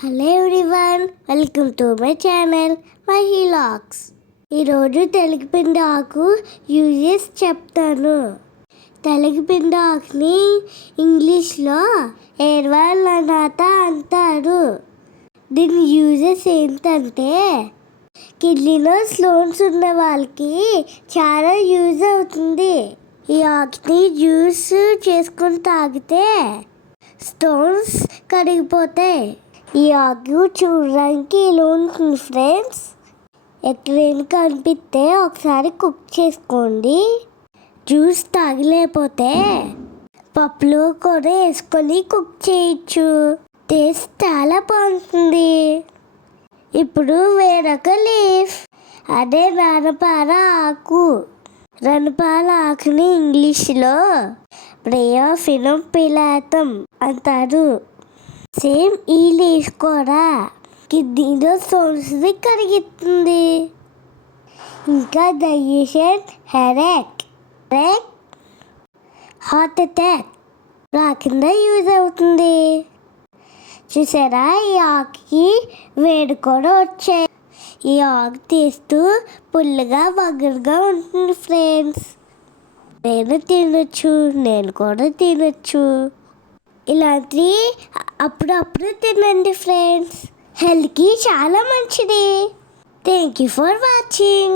Hello everyone welcome to my channel my హీలాక్స్ ఈరోజు తెలుగుపిండి ఆకు యూజెస్ చెప్తాను. తెలుగుపిండి ఆకుని ఇంగ్లీష్లో ఏర్వాలనాథ అంటారు. దీని యూజెస్ ఏంటంటే కిడ్నీలో స్లోన్స్ ఉన్న వాళ్ళకి చాలా యూజ్ అవుతుంది. ఈ ఆకుని జ్యూస్ చేసుకొని తాగితే స్టోన్స్ కరిగిపోతాయి. ఈ ఆగ్యూ చూడడానికి ఇలా ఉంటుంది ఫ్రెండ్స్. ఎక్కడైనా కనిపిస్తే ఒకసారి కుక్ చేసుకోండి. జ్యూస్ తాగలేకపోతే పప్పులో కూడా వేసుకొని కుక్ చేయొచ్చు. టేస్ట్ చాలా బాగుంటుంది. ఇప్పుడు వేరొక లీఫ్ అదే రణపాల ఆకు. రణపాల ఆకుని ఇంగ్లీష్లో బ్రేయోఫినం పిలాతం అంటారు. సేమ్ ఈ లీఫ్ కూడా. కిడ్నీలో సోన్స్ని కలిగిస్తుంది. ఇంకా digestion headache headache heart attack రాకుండా యూజ్ అవుతుంది. చూసారా? ఈ ఆకుకి వేడి కూడా వచ్చాయి. ఈ ఆకు తీస్తూ పుల్లగా వగరుగా ఉంటుంది ఫ్రెండ్స్. నేను తినొచ్చు నేను కూడా తినొచ్చు. ఇలాంటి అప్పుడప్పుడు తినండి ఫ్రెండ్స్ హెల్త్కి చాలా మంచిది. Thank you for watching